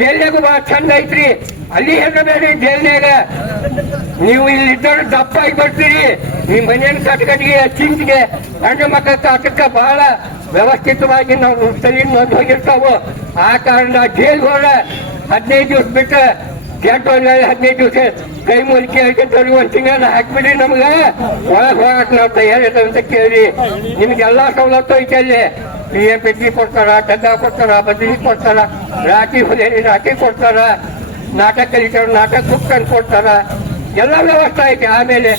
ಜೈಲ್ನಾಗ ಭಾಳ ಚಂದ ಐತ್ರಿ. ಅಲ್ಲಿ ಹೆದರಬೇಡ್ರಿ ಜೈಲ್ನಾಗ ನೀವು ಇಲ್ಲಿ ಇದ್ದವ್ರು ದಪ್ಪ ಆಗಿ ಬರ್ತೀರಿ. ನಿಮ್ಮ ಮನೆಯ ಕಟ್ಕಟ್ಟಿಗೆ ಚಿಂತಿಗೆ ಹೆಣ್ಣು ಮಕ್ಕಳ ಕಾಟಕ್ಕ ಬಹಳ ವ್ಯವಸ್ಥಿತವಾಗಿ ನಾವು ಸರಿ ನೋಂದು ಹೋಗಿರ್ತಾವು. ಆ ಕಾರಣ ಜೈಲ್ ಹೋದ ಹದಿನೈದು ದಿವಸ ಬಿಟ್ಟು ಕೆಟ್ಟ ಒಂದ್ವೇಳೆ ಹದಿನೈದು ದಿವಸ ಕೈ ಮೂಲಿಕೆ ಹೇಳ್ಕೊಂತವ್ರಿಗೆ ಒಂದು ತಿಂಗಳ ಹಾಕ್ಬಿಡ್ರಿ ನಮ್ಗೆ. ಒಳಗೆ ಹೋಗಕ್ ನಾವು ತಯಾರಿದೆ ಅಂತ ಕೇಳಿ ನಿಮ್ಗೆಲ್ಲಾ ಸವಲತ್ತು ಐತೆ ಅಲ್ಲಿ. ಪಿ ಕೊಡ್ತಾರ ಟದ್ದ ಕೊಡ್ತಾರ ಬದ್ಲಿ ಕೊಡ್ತಾರ ರಾಖಿ ಹುಲಿ ರಾಖಿ ಕೊಡ್ತಾರ, ನಾಟಕ ಕಲಿತಾರ ನಾಟಕ ಕುಕ್ಕನ್ ಕೊಡ್ತಾರ ಎಲ್ಲ ವ್ಯವಸ್ಥೆ ಐತೆ ಆಮೇಲೆ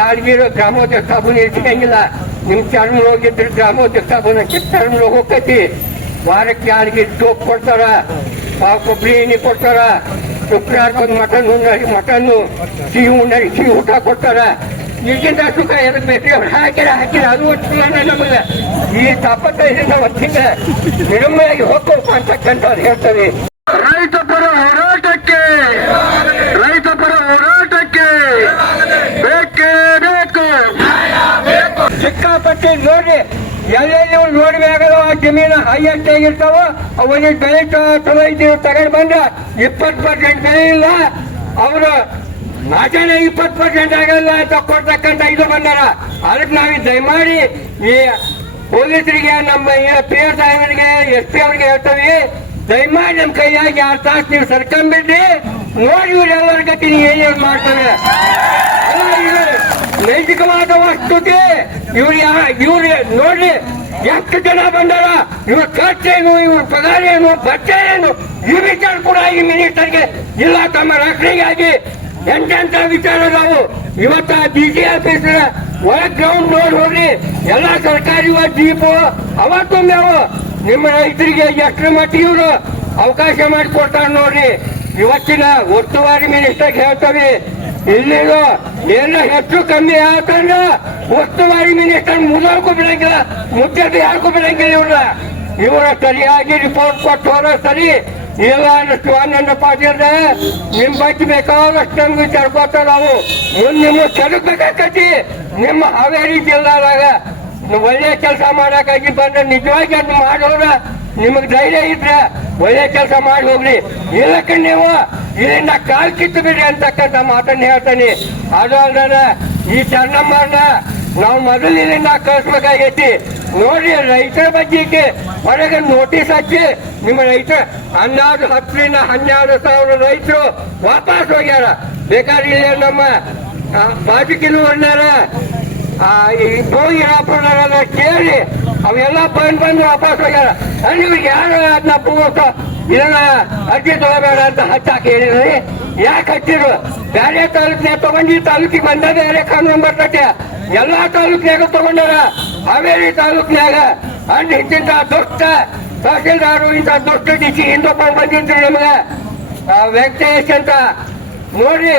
ಯಾರಿಗಿರೋ ಗ್ರಾಮೋದ್ಯೋಗ ಸಾಬೂನು ಇಟ್ಕಂಗಿಲ್ಲ ನಿಮ್ ಚರ್ಮ ಹೋಗಿದ್ರೆ ಗ್ರಾಮೋದ್ಯಕ್ಷ ಸಾಬೂನು ಚರ್ಮ ಹೋಗತಿ ವಾರಕ್ಕೆ ಯಾರಿಗೆ ಸೋಪ್ ಕೊಡ್ತಾರ, ಪಾವ್ ಕೊಬ್ಬರಿ ಎಣ್ಣೆ ಕೊಡ್ತಾರ ಶುಕ್ರವಾರಕ್ಕೊಂದು ಮಟನ್ ಉಣ್ಣರಿ ಮಟನ್ನು, ಸಿಹಿ ಉಣ್ಣರಿ ಸಿಹಿ ಊಟ ಕೊಡ್ತಾರ. ಈಗಿಂದ ಸುಖ ಎದಕ್ ಬೇಕ್ರಿ ಅವ್ರು ಹಾಕಿರ ಹಾಕಿರ ಅದು ಒಟ್ಟಿಲ್ಲ ನಮಗೆ. ಈ ತಾಪತ್ರದಿಂದ ಒತ್ತಿಂದ ನಿರ್ಮಲಾಗಿ ಹೋಗ್ಬೇಕು ಅಂತಕ್ಕಂಥವ್ರು ಹೇಳ್ತಾರೆ. ರೈತ ಪರ ಹೋರಾಟಕ್ಕೆ ರೈತ ಪರ ಹೋರಾಟಕ್ಕೆ ಬೇಕೇ ಬೇಕು. ಸಿಕ್ಕಾಪಟ್ಟೆ ನೋಡಿ ಎಲ್ಲೆಲ್ಲಿ ನೀವು ನೋಡ್ಬೇಕಾಗಲ್ಲ ಆ ಜಮೀನು ಹೈಯೆಸ್ಟ್ ಆಗಿರ್ತಾವೋ ಅವನಿಗೆ ಬೆಳೆ ಚಲೋ ಇದ್ದೀವಿ ತಗೊಂಡು ಬಂದ ಇಪ್ಪತ್ತು ಪರ್ಸೆಂಟ್ ಬೆಳೆ ಇಲ್ಲ. ಅವರು ನಾಟನ ಇಪ್ಪತ್ತು ಪರ್ಸೆಂಟ್ ಆಗಲ್ಲ ಅಂತ ಕೊಡ್ತಕ್ಕಂಥ ಇದು ಬಂದಾರ. ಅದಕ್ಕೆ ನಾವು ದಯಮಾಡಿ ಈ ಪೊಲೀಸರಿಗೆ, ನಮ್ಮ ಪಿ ಎಸ್ ಸಾಹೇಬರಿಗೆ, ಎಸ್ ಪಿ ಅವರಿಗೆ ಹೇಳ್ತೀವಿ, ದಯಮಾಡಿ ನಮ್ಮ ಕೈಯಾಗಿ ಆರು ತಾಸು ನೀವು ಸರ್ಕೊಂಡ್ಬಿಡ್ರಿ ನೋಡಿ ಇವ್ರು ಎಲ್ಲರ ಗತಿ ಏನೇನು ಮಾಡ್ತಾರೆ. ನೈತಿಕವಾದ ವಸ್ತುತಿ ಇವ್ರು ಇವ್ರು ನೋಡ್ರಿ, ಎಷ್ಟು ಜನ ಬಂದಾರ. ಇವ್ರ ಖರ್ಚೇನು, ಇವ್ರ ಪಗಾರ ಏನು ಬಟ್ಟೆ ಏನು ಈ ವಿಚಾರ ಕೂಡ ಈ ಮಿನಿಸ್ಟರ್ಗೆ ಇಲ್ಲ, ತಮ್ಮ ರಕ್ಷಣೆಗಾಗಿ ಎಂತೆಂತ ವಿಚಾರ ನಾವು? ಇವತ್ತ ಬಿಜಿ ಸಿ ಆಫೀಸ್ ಒಳಗ್ ಗ್ರೌಂಡ್ ನೋಡಿ ಹೋಗ್ರಿ ಎಲ್ಲಾ ಸರ್ಕಾರಿ ಜೀಪು ಅವ ತುಂಬ್ಯಾವು ನಿಮ್ಮ ರೈತರಿಗೆ ಎಷ್ಟು ಮಟ್ಟಿಗೆ ಇವರು ಅವಕಾಶ ಮಾಡಿಕೊಡ್ತಾರೆ ನೋಡ್ರಿ. ಇವತ್ತಿನ ಒತ್ತುವಾರಿ ಮಿನಿಸ್ಟರ್ ಹೇಳ್ತವೆ ಇಲ್ಲಿದು ಎಲ್ಲ ಹೆಚ್ಚು ಕಮ್ಮಿ ಆತಂದ್ರ ಉಸ್ತುವಾರಿ ಮಿನಿಸ್ಟರ್ ಮುದೋರ್ಕು ಬಿಡಂಗಿಲ್ಲ ಮುಖ್ಯತೆ ಯಾರಿಗೂ ಬಿಡಂಗಿಲ್ಲ ಇವ್ರ. ಇವರ ಸರಿಯಾಗಿ ರಿಪೋರ್ಟ್ ಕೊಟ್ಟು ಹೋದ್ರೆ ಸರಿ. ಇಲ್ಲ ಅನ್ನ ಪಾಟೀಲ್ ನಿಮ್ ಬಗ್ಗೆ ಬೇಕಾದಷ್ಟು ನಮ್ಗೆ ವಿಚಾರ ನಾವು. ಮುಂದೆ ನಿಮ್ಮ ಚಲುಕ್ಬೇಕಾಕತಿ ನಿಮ್ಮ ಹಾವೇರಿ ಜಿಲ್ಲಾದಾಗ ಒಳ್ಳೆ ಕೆಲಸ ಮಾಡಕ್ಕಾಗಿ ಬಂದ್ರೆ ನಿಜವಾಗಿ ಅದು ಮಾಡೋರ ನಿಮಗ್ ಧೈರ್ಯ ಇದ್ರೆ ಒಳ್ಳೆ ಕೆಲಸ ಮಾಡಿ ಹೋಗ್ರಿ. ಇಲ್ಲಕ್ಕೆ ನೀವು ಇಲ್ಲಿಂದ ಕಾಲ್ ಕಿತ್ತು ಬಿಡಿ ಅಂತಕ್ಕಂಥ ಮಾತನ್ನ ಹೇಳ್ತಾನೆ. ಅದು ಅಲ್ದ ಈ ಚೆನ್ನಮ್ಮನ ನಾವು ಮೊದಲಿನಿಂದ ಕಳಿಸ್ಬೇಕಾಗೈತಿ. ನೋಡ್ರಿ ರೈತರ ಬಗ್ಗೆ ಹೊರಗೆ ನೋಟಿಸ್ ಹಚ್ಚಿ, ನಿಮ್ಮ ರೈತ ಹನ್ನೆರಡು, ಹತ್ತರಿಂದ ಹನ್ನೆರಡು ಸಾವಿರ ರೈತರು ವಾಪಸ್ ಹೋಗ್ಯಾರ. ಬೇಕಾದ್ರೆ ಇಲ್ಲೇ ನಮ್ಮ ಬಾಜುಕಿಲು ಅಣ್ಣಾರ ಹಾಕೋಣ ಕೇಳಿ, ಅವೆಲ್ಲ ಬಂದ್ ಬಂದು ವಾಪಸ್ ಹೋಗ್ಯಾರ. ನಿಮ್ಗೆ ಯಾರು ಅದನ್ನ ಪೂರ್ತ ಇದನ್ನ ಅರ್ಜಿ ತಗೋಬೇಡ ಅಂತ ಹಚ್ಚಾಕ ಹೇಳಿದ್ರಿ? ಯಾಕೆ ಹಚ್ಚಿರು ಬೇರೆ ತಾಲೂಕಿನ ತಗೊಂಡಿ ತಾಲೂಕಿಗೆ ಬಂದ ಬೇರೆ ಕಾನೂನು ಬರ್ತೈತೆ. ಎಲ್ಲಾ ತಾಲೂಕಿನಾಗ ತಗೊಂಡಾರ, ಹಾವೇರಿ ತಾಲೂಕಿನಾಗ ಅಂಡ್ ಇಂತಿಂತ ದುಷ್ಟ ತಹಸೀಲ್ದಾರು ಇಂಥ ದುಷ್ಟ ಡಿಸಿ ಹಿಂದೊಬ್ಬ ಬಂದಿದ್ರು ನಿಮ್ಗೆ. ವೆಂಕಟೇಶ್ ಅಂತ. ನೋಡ್ರಿ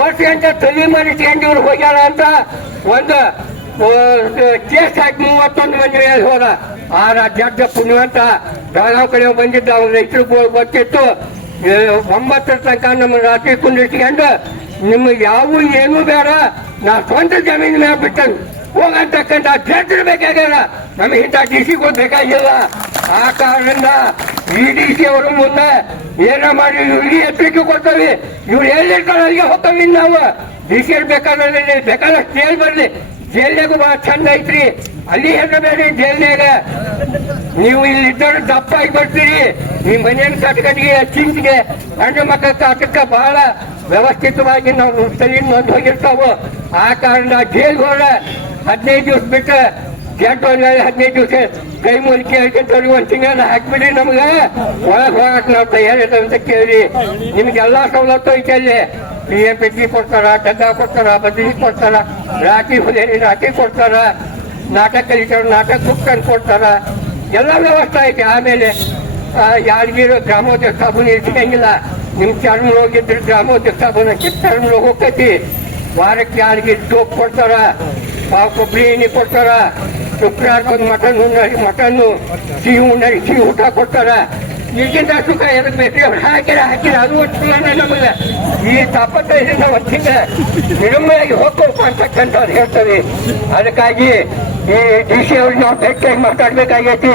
ಓಟ್ ಅಂತ ತಲೆ ಮರಿಸ್ಕೊಂಡು ಇವ್ರು ಹೋಗ್ಯಾರ ಅಂತ ಒಂದು ಕೇಸ್ ಹಾಕಿ ಮೂವತ್ತೊಂದು ಮಂದಿ ಹೋದ. ಆ ರಾಜ್ಯದ ಪುಣ್ಯವಂತ ಬೆಳಗಾವ್ ಕಡೆ ಬಂದಿದ್ದ, ಅವ್ರ ರೈತರು ಗೊತ್ತಿತ್ತು. ಒಂಬತ್ತರ ತನಕ ನಮ್ಮ ರಾತ್ರಿ ಕುಂದಿರ್ಸ್ಕೊಂಡು, ನಿಮ್ಗೆ ಯಾವ ಏನೂ ಬೇಡ. ನಾ ಸ್ವಂತ ಜಮೀನು ಮೇಲೆ ಬಿಟ್ಟನು ಹೋಗಂತಕ್ಕಂಥ ಅಧ್ಯಕ್ಷರು ಬೇಕಾಗ್ಯದ ನಮಗೆ ಇಂಥ ಡಿ ಸಿ ಬೇಕಾಗಿಲ್ಲ ಆ ಕಾರಣದಿಂದ ಈ ಡಿ ಸಿ ಅವರು ಮುಂದೆ ಏನ ಮಾಡಿ ಇವ್ರಿಗೆ ಎಚ್ಚರಿಕೆ ಕೊಡ್ತೇವೆ. ಇವ್ರು ಎಲ್ಲಿರ್ತಾರೆ ಅಲ್ಲಿಗೆ ಹೋಗ್ತೀವಿ ನಾವು. ಡಿ ಸಿ ಬೇಕಾದ್ರೆ ಬೇಕಾದಷ್ಟು ಜೈಲ್ ಬರಲಿ. ಜೈಲ್ನಾಗ ಭಾಳ ಚಂದ ಐತ್ರಿ. ಅಲ್ಲಿ ಹೆದರಬೇಡ್ರಿ ಜೈಲ್ನಾಗ. ನೀವು ಇಲ್ಲಿ ದಪ್ಪ ಆಗಿ ಬರ್ತೀರಿ ನಿಮ್ಮ ಮನೆಯನ್ನು ಕಟ್ಕಟ್ಟಿಗೆ ಚಿಂಚಿಗೆ ಹಣ್ಣು ಮಕ್ಕಳ ಕಟ್ಕ ಬಹಳ ವ್ಯವಸ್ಥಿತವಾಗಿ ನಾವು ಸರಿ ಒಂದು ಹೋಗಿರ್ತಾವು, ಆ ಕಾರಣ ಜೈಲ್ ಹೋದ್ರೆ ಹದಿನೈದು ದಿವಸ ಬಿಟ್ಟು ಕೆಟ್ಟ ಒಂದ್ವೇಳೆ ಹದಿನೈದು ದಿವಸ ಕೈ ಮುರಿಕೆ ಹೇಳ್ಕೊಂತವ್ರಿಗೆ ಒಂದು ತಿಂಗಳ ಹಾಕ್ಬಿಡಿ ನಮ್ಗೆ. ಒಳಗೆ ಹೋಗಕ್ ನಾವು ತಯಾರಿದೆ ಅಂತ ಕೇಳಿ. ನಿಮ್ಗೆಲ್ಲ ಸವಲತ್ತು ಐತೆ ಅಲ್ಲಿ. ಪಿ ಎ ಪೆಟ್ಟಿ ಕೊಡ್ತಾರ ಟದ್ದ ಕೊಡ್ತಾರ ಬದಲಿ ಕೊಡ್ತಾರ, ರಾಖಿ ಹುಲಿ ರಾಖಿ ಕೊಡ್ತಾರ, ನಾಟಕ ಕಲಿತಾರ ನಾಟಕ ಬುಕ್ ತಂದು ಕೊಡ್ತಾರ. ಎಲ್ಲ ವ್ಯವಸ್ಥೆ ಐತೆ. ಆಮೇಲೆ ಯಾರಿಗಿರೋ ಗ್ರಾಮೋದ್ಯೋಗ ಸಾಬೂನು ಇಟ್ಕಂಗಿಲ್ಲ ನಿಮ್ ಚರ್ಮ ಹೋಗಿದ್ರೆ ಗ್ರಾಮೋದ್ಯೋಗ ಸಾಬೂನು ಹಚ್ಚಿ ಚರ್ಮ ಹೋಗ್ತೈತಿ. ವಾರಕ್ಕೆ ಯಾರಿಗೆ ಸೋಪ್ ಕೊಡ್ತಾರ, ಪಾವು ಕೊಬ್ಬರಿ ಎಣ್ಣೆ ಕೊಡ್ತಾರ ಶುಕ್ರವಾರಕ್ಕೊಂದು ಮಟನ್ ಉಣ್ಣರಿ ಮಟನ್ನು ಸಿಹಿ ಉಣ್ಣರಿ ಸಿಹಿ ಊಟ ಕೊಡ್ತಾರ. ಈಗಿಂದ ಸುಖ ಎದಕ್ ಬೇಕ್ರಿ? ಅವ್ರು ಹಾಕಿರ ಹಾಕಿರ, ಅದು ಒಟ್ಟಿಲ್ಲ ನಮಗೆ. ಈ ತಾಪತ್ರದಿಂದ ಒತ್ತಿಂದ ನಿರ್ಮಲಾಗಿ ಹೋಗ್ಬೇಕು ಅಂತಕ್ಕಂಥವ್ರು ಹೇಳ್ತಾರೆ. ಅದಕ್ಕಾಗಿ ಈ ಡಿ ಸಿ ಅವ್ರಿಗೆ ನಾವು ಭೇಟಿಯಾಗಿ ಮಾತಾಡ್ಬೇಕಾಗೈತಿ.